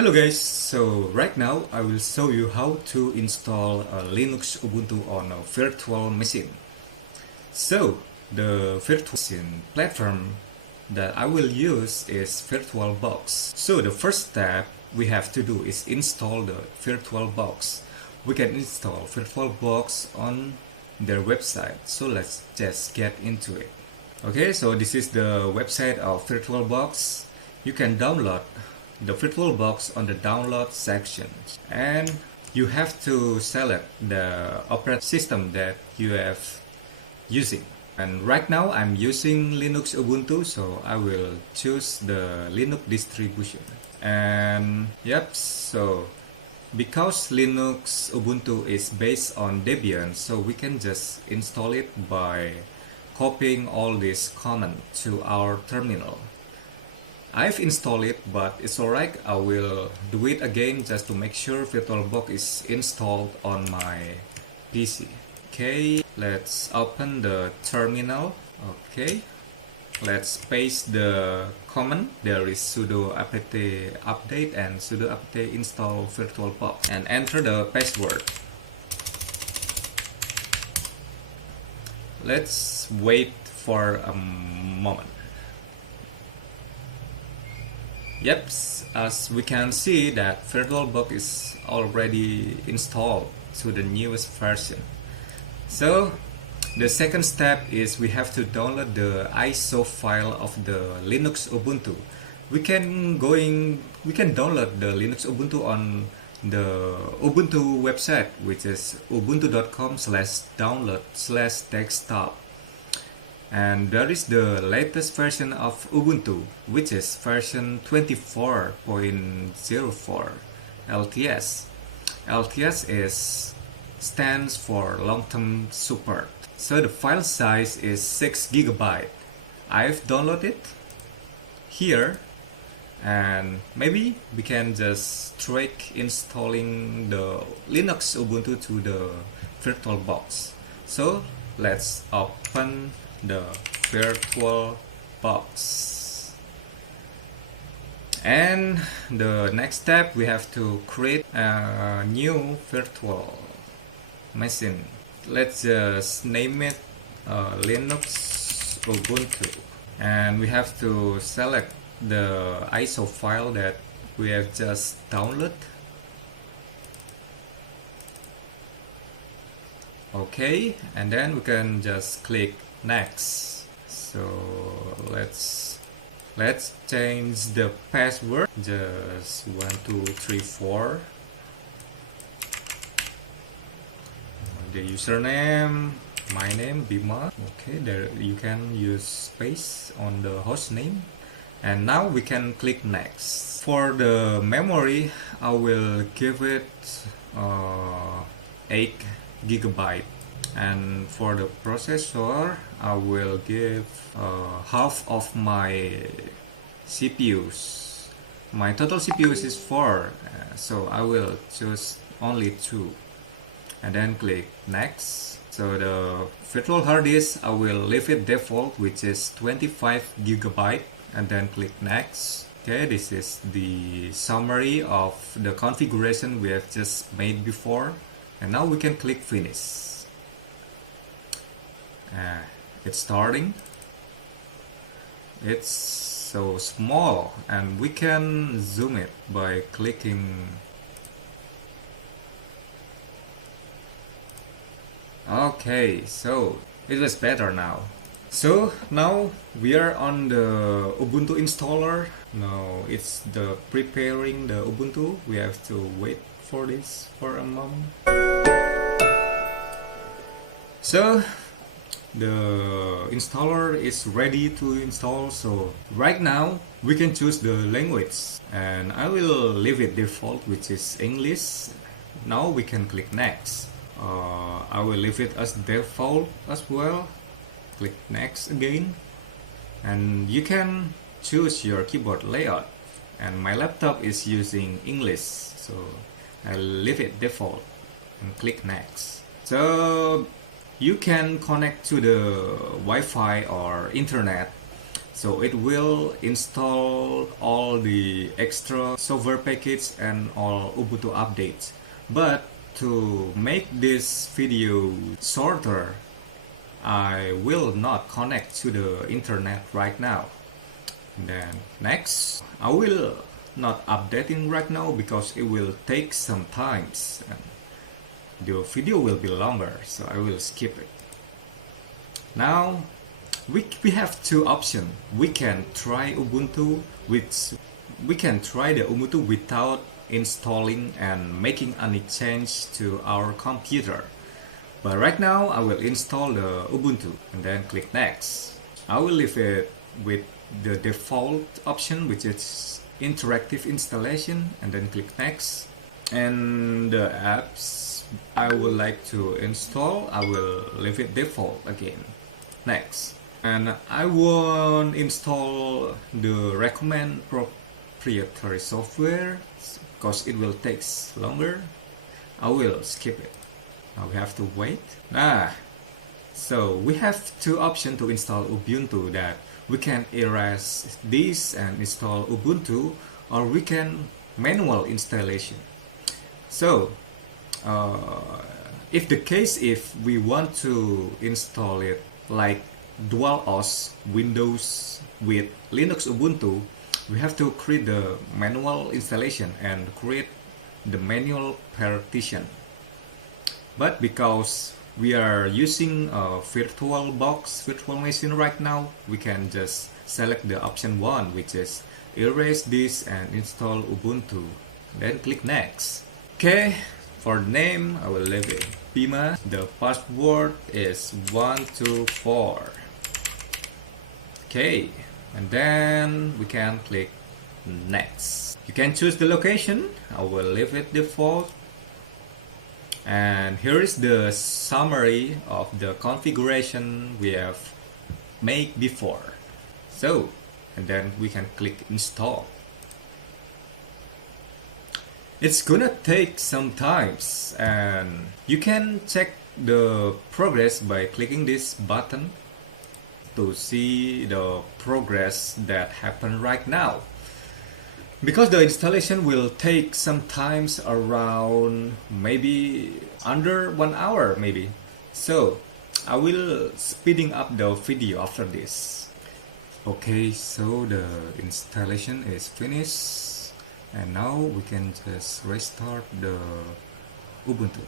Hello guys, so right now I will show you how to install a Linux Ubuntu on a virtual machine. So the virtual machine platform that I will use is VirtualBox. So the first step we have to do is install the VirtualBox. We can install VirtualBox on their website. So let's just get into it. Okay, so this is the website of VirtualBox. You can download the VirtualBox on the download section, and you have to select the operating system that you have using. And right now I'm using Linux Ubuntu, so I will choose the Linux distribution. And yep, so because Linux Ubuntu is based on Debian, so we can just install it by copying all these commands to our terminal. I've installed it, but it's alright. I will do it again just to make sure VirtualBox is installed on my PC. Okay, let's open the terminal. Okay, let's paste the command. There is sudo apt update and sudo apt install VirtualBox, and enter the password. Let's wait for a moment. Yep, as we can see that VirtualBox is already installed to the newest version. So the second step is we have to download the ISO file of the Linux Ubuntu. We can download the Linux Ubuntu on the Ubuntu website, which is ubuntu.com/download/desktop. And there is the latest version of Ubuntu, which is version 24.04 LTS. LTS stands for long-term support. So the file size is 6 GB. I've downloaded it here, and maybe we can just try installing the Linux Ubuntu to the VirtualBox. So let's open the VirtualBox, and the next step we have to create a new virtual machine. Let's just name it Linux Ubuntu, and we have to select the ISO file that we have just downloaded. Okay, and then we can just click next. So let's change the password, just 1234. The username, my name Bima. Okay, there you can use space on the host name, and now we can click next. For the memory, I will give it 8 GB. And for the processor, I will give half of my CPUs. My total CPUs is 4, so I will choose only 2, and then click next. So the virtual hard disk, I will leave it default, which is 25 GB, and then click next. Okay, this is the summary of the configuration we have just made before, and now we can click finish. It's starting. It's so small, and we can zoom it by clicking. Okay, so it was better now. So now we are on the Ubuntu installer. Now it's the preparing the Ubuntu. We have to wait for this for a moment. So the installer is ready to install. So right now we can choose the language, and I will leave it default, which is English. Now we can click next. I will leave it as default as well. Click next again, and you can choose your keyboard layout, and my laptop is using English, so I'll leave it default and click next. So you can connect to the Wi-Fi or internet So it will install all the extra software package and all Ubuntu updates. But to make this video shorter, I will not connect to the internet right now. Then next, I will not updating right now because it will take some times and the video will be longer, so I will skip it. Now we have two options. We can try Ubuntu without installing and making any change to our computer. But right now I will install the Ubuntu and then click next. I will leave it with the default option, which is interactive installation, and then click next. And the apps I would like to install, I will leave it default again. Next. And I won't install the recommend proprietary software because it will take longer. I will skip it. Now we have to wait. So we have two options to install Ubuntu, that we can erase this and install Ubuntu, or we can manual installation. So if we want to install it like dual OS Windows with Linux Ubuntu, we have to create the manual installation and create the manual partition. But because we are using a VirtualBox virtual machine right now, we can just select the option 1, which is erase this and install Ubuntu. Then click next. Okay, for the name I will leave it Bima. The password is 124. Okay, and then we can click next. You can choose the location. I will leave it default. And here is the summary of the configuration we have made before. So, and then we can click install. It's gonna take some times, and you can check the progress by clicking this button to see the progress that happened right now. Because the installation will take some times around maybe under 1 hour maybe. So I will speeding up the video after this. Okay, so the installation is finished and now we can just restart the Ubuntu.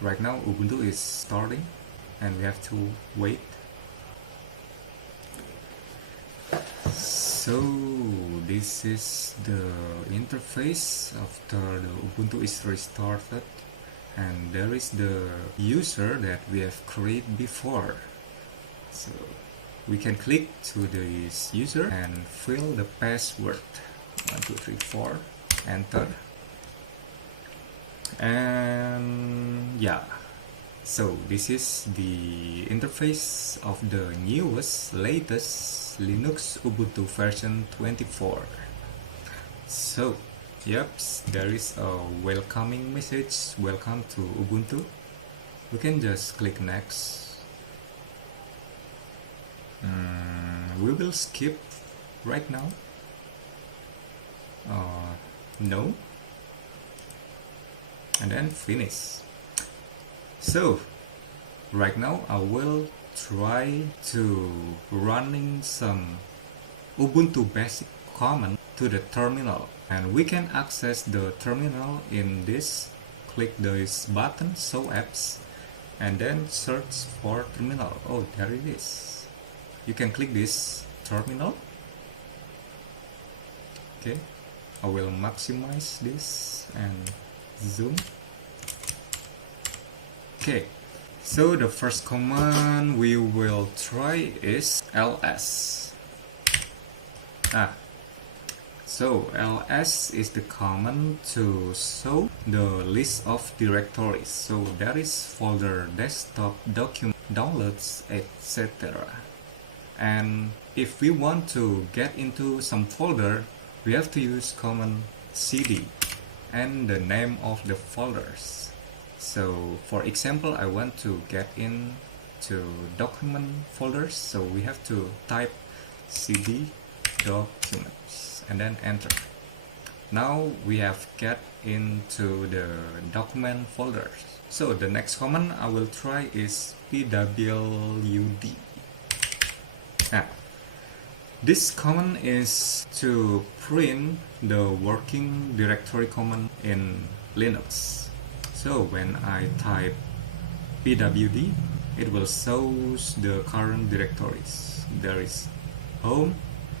Right now Ubuntu is starting and we have to wait. So this is the interface after the Ubuntu is restarted, and there is the user that we have created before. So we can click to this user and fill the password. 1 2 3 4, enter. And yeah, so this is the interface of the latest Linux Ubuntu version 24. So yep, there is a welcoming message, welcome to Ubuntu. We can just click next. We will skip right now. No, and then finish. So right now I will try to running some Ubuntu basic command to the terminal, and we can access the terminal in this. Click this button, show apps, and then search for terminal. Oh, there it is. You can click this terminal. Okay, I will maximize this and zoom. Okay, so the first command we will try is ls. So ls is the command to show the list of directories. So there is folder, desktop, document, downloads, etc. And if we want to get into some folder, we have to use command cd. and the name of the folders. So for example, I want to get into document folders, so we have to type cd documents and then enter. Now we have get into the document folders. So the next command I will try is pwd. This command is to print the working directory command in Linux. So when I type pwd, it will show the current directories. There is home,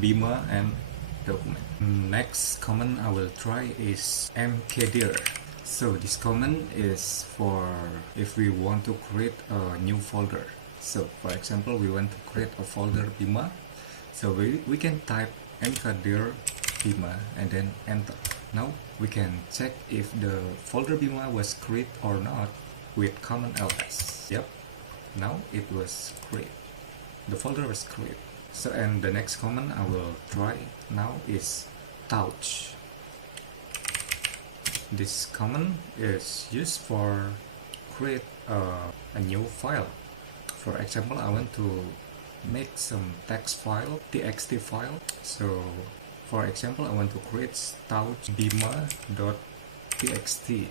Bima, and document. Next command I will try is mkdir. So this command is for if we want to create a new folder. So for example, we want to create a folder Bima. So we can type mkdir Bima and then enter. Now we can check if the folder Bima was created or not with command ls. Yep, now it was created. The folder was created. So and the next command I will try now is touch. This command is used for create a new file. For example, I want to make some text file, txt file. So for example, I want to create touchbima.txt.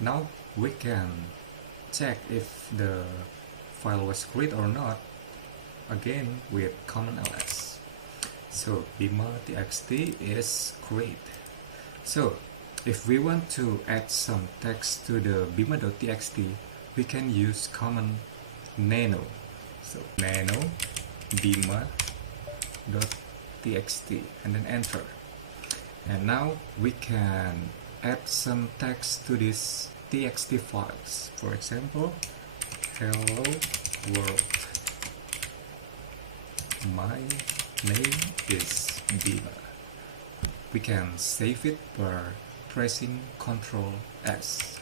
Now we can check if the file was created or not again with command ls. So bima.txt is created. So if we want to add some text to the bima.txt, we can use command nano. So nano bima.txt and then enter. And now we can add some text to these txt files. For example, hello world, my name is Bima. We can save it by pressing Ctrl S,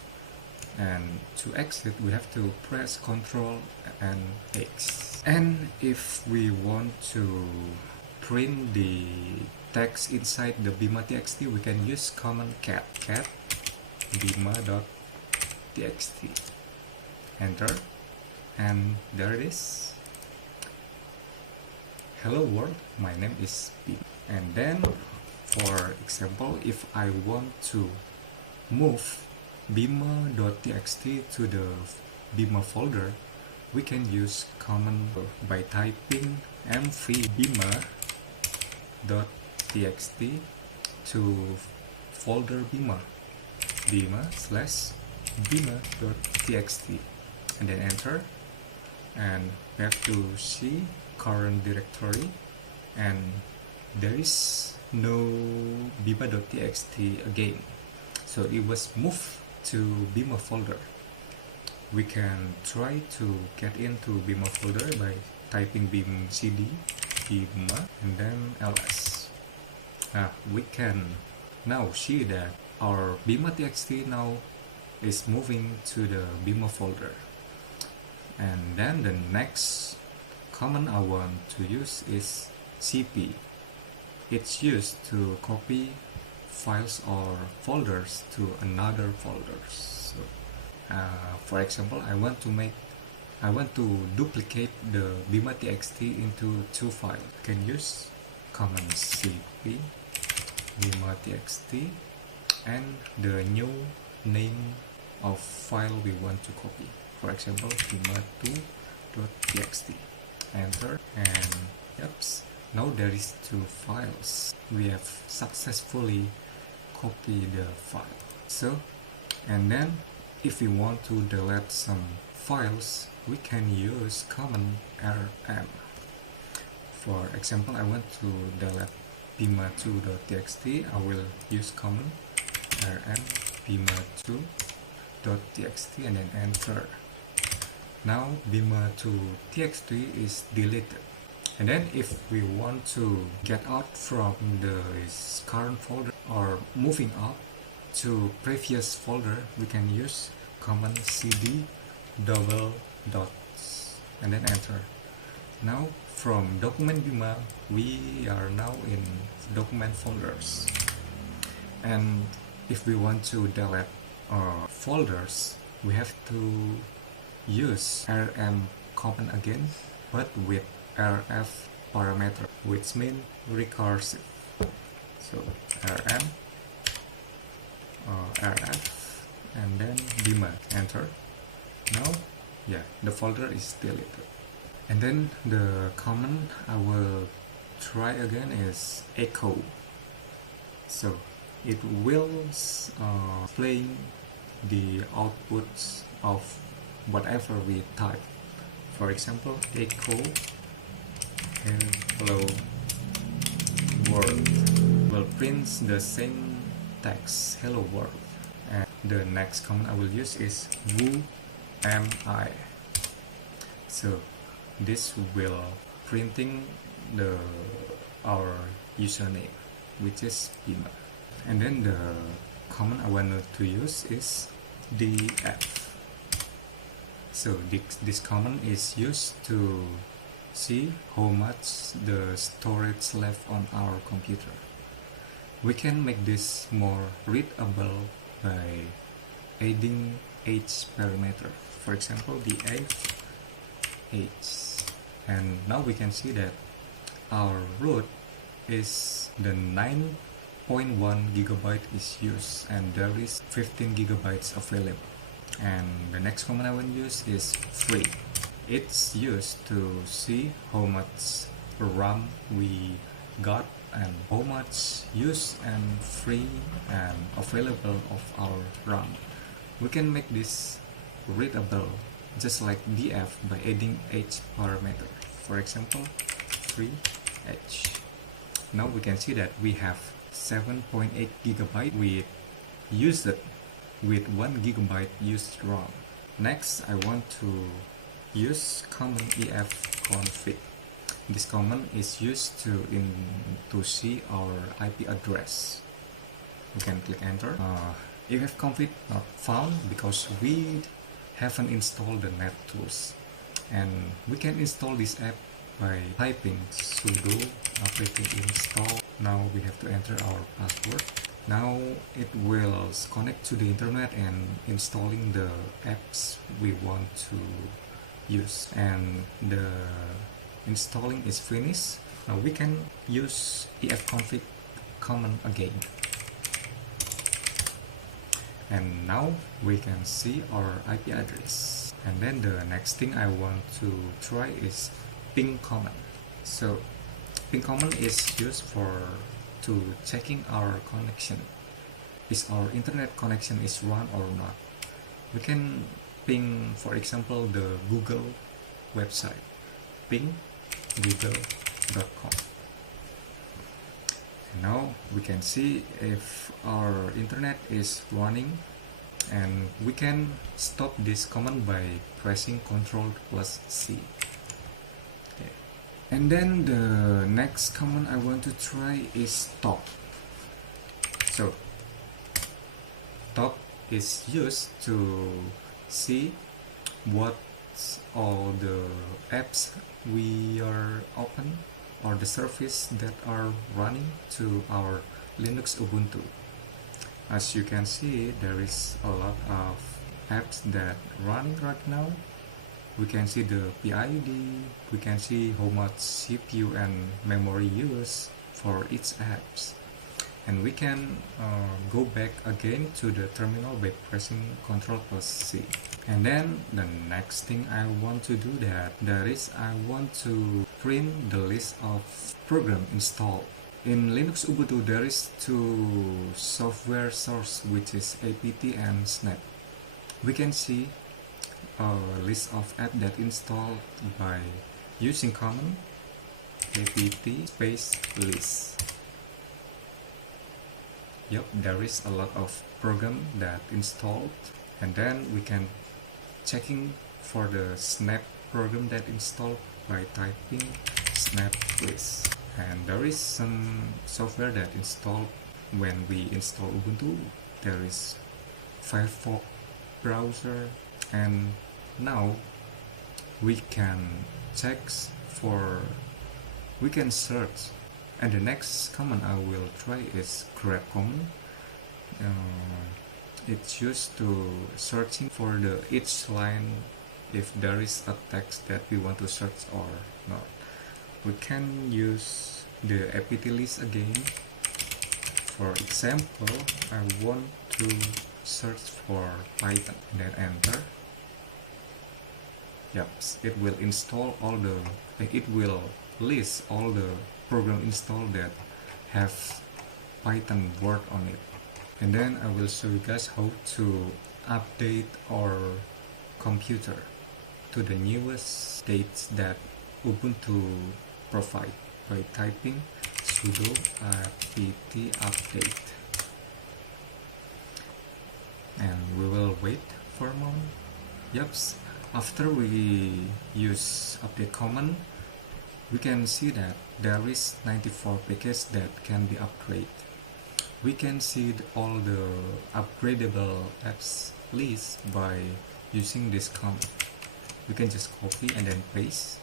and to exit we have to press Ctrl and X. And if we want to print the text inside the bima.txt, we can use command cat bima.txt, enter, and there it is. Hello world, my name is Bima. And then for example, if I want to move bima.txt to the Bima folder, we can use command by typing mv bima.txt to folder bima/bima.txt and then enter, and we have to see current directory, and there is no bima.txt again, so it was moved to Bima folder. We can try to get into Bima folder by typing cd bima and then ls. We can now see that our bima.txt now is moving to the Bima folder. And then the next command I want to use is cp. It's used to copy files or folders to another folders. So, for example, I want to duplicate the bima.txt into two files. You can use command cp bima.txt and the new name of file we want to copy. For example, bima2.txt. Enter, and yeps, now there is two files. We have successfully copied the file. So, and then if we want to delete some files, we can use command rm. For example, I want to delete bima2.txt. I will use command rm bima2.txt and then enter. Now bima2.txt is deleted. And then if we want to get out from this current folder or moving up to previous folder, we can use command cd double dots and then enter. Now from document Bima, we are now in document folders. And if we want to delete folders, we have to use rm command again, but with rf parameter, which means recursive. So rm rf and then beamer, enter. Now the folder is deleted. And then the command I will try again is echo. So it will play the outputs of whatever we type. For example, echo hello world will print the same text, hello world. And the next command I will use is who am I. So this will printing our username, which is beamer. And then the command I want to use is df. So this command is used to see how much the storage left on our computer. We can make this more readable by adding h parameter. For example, df h. And now we can see that our root is the 9.1 gigabyte is used, and there is 15 gigabytes available. And the next command I will use is free. It's used to see how much RAM we got and how much use and free and available of our RAM. We can make this readable just like df by adding h parameter. For example, free h. Now we can see that we have 7.8 gigabyte with used with 1 gigabyte used RAM. Next, I want to use command ef config. This command is used to see our IP address. We can click enter. Ef config not found because we haven't installed the NetTools, and we can install this app by typing sudo apt install. Now we have to enter our password. Now it will connect to the internet and installing the apps we want to use, and the installing is finished. Now we can use efconfig command again. And now we can see our IP address. And then the next thing I want to try is ping command. So ping command is used to checking our connection. Is our internet connection is run or not? We can ping, for example, the Google website. Ping google.com. Now we can see if our internet is running, and we can stop this command by pressing Ctrl+C. Okay. And then the next command I want to try is stop. So stop is used to see what all the apps we are open or the service that are running to our Linux Ubuntu. As you can see, there is a lot of apps that running right now. We can see the PID, we can see how much CPU and memory use for each apps. And we can go back again to the terminal by pressing Ctrl+C. And then the next thing I want to do I want to print the list of program installed. In Linux Ubuntu there is two software source, which is apt and snap. We can see a list of apps that installed by using command apt space list. Yep, there is a lot of program that installed, and then we can checking for the snap program that installed by typing snap list. And there is some software that installed when we install Ubuntu. There is Firefox browser, and now we can we can search. And the next command I will try is grep command. it's used to searching for the each line if there is a text that we want to search or not. We can use the apt list again. For example, I want to search for Python, then enter. Yep, it will install all the, it will list all the program installed that have Python word on it. And then I will show you guys how to update our computer to the newest dates that Ubuntu provide by typing sudo apt update. And we will wait for a moment. Yep, after we use update command, we can see that there is 94 packages that can be upgraded. We can see all the upgradable apps list by using this command. We can just copy and then paste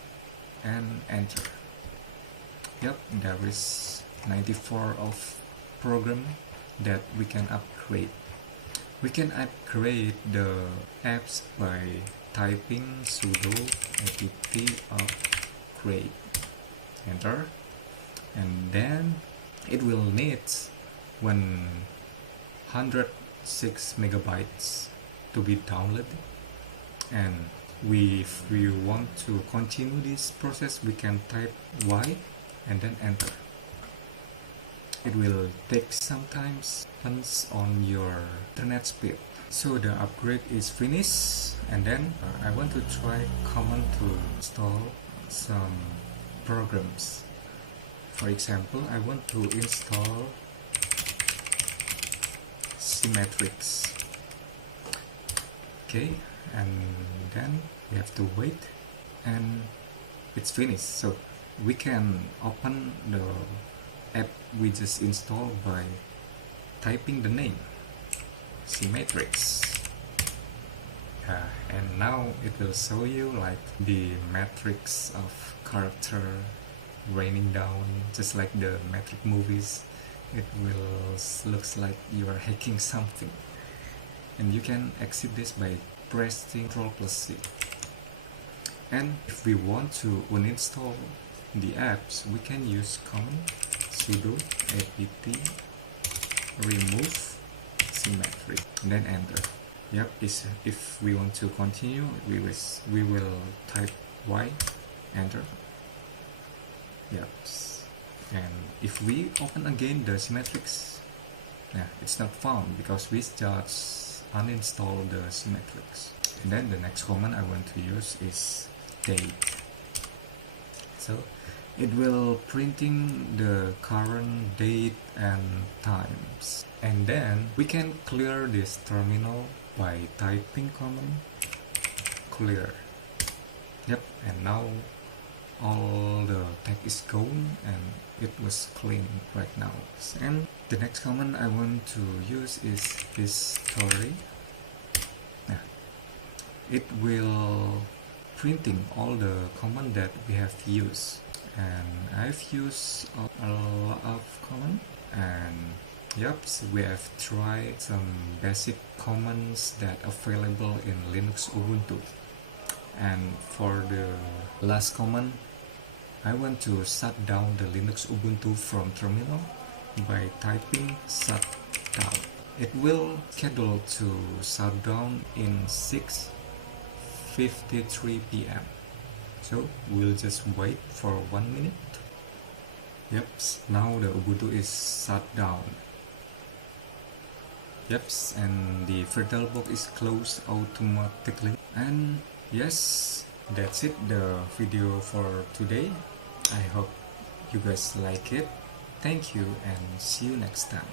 and enter. Yep, there is 94 of program that we can upgrade. We can upgrade the apps by typing sudo apt upgrade, enter, and then it will need 106 megabytes to be downloaded. And if we want to continue this process, we can type Y and then enter. It will take some time, depends on your internet speed. So the upgrade is finished, and then I want to try command to install some programs. For example, I want to install Symmetrics. Okay, and then we have to wait, and it's finished. So we can open the app we just installed by typing the name Symmetrics. And now it will show you like the matrix of character raining down, just like the Matrix movies. It will looks like you are hacking something, and you can exit this by pressing Ctrl+C. And if we want to uninstall the apps, we can use command sudo apt remove symmetric, and then enter. Yep, if we want to continue, we will type Y, enter. Yep, and if we open again the Symmetrics, yeah, it's not found because we just uninstall the Symmetrics. And then the next command I want to use is date. So it will printing the current date and times. And then we can clear this terminal by typing command clear. Yep, and now all the text is gone and it was clean right now. And the next command I want to use is history. Yeah, it will printing all the command that we have used, and I've used a lot of command. And yep, so we have tried some basic commands that available in Linux Ubuntu. And for the last command, I want to shut down the Linux Ubuntu from terminal by typing shutdown. It will schedule to shut down in 6:53 p.m. So we'll just wait for 1 minute. Yep, now the Ubuntu is shut down. Yep, and the VirtualBox is closed automatically. And yes, that's it, the video for today. I hope you guys like it. Thank you and see you next time.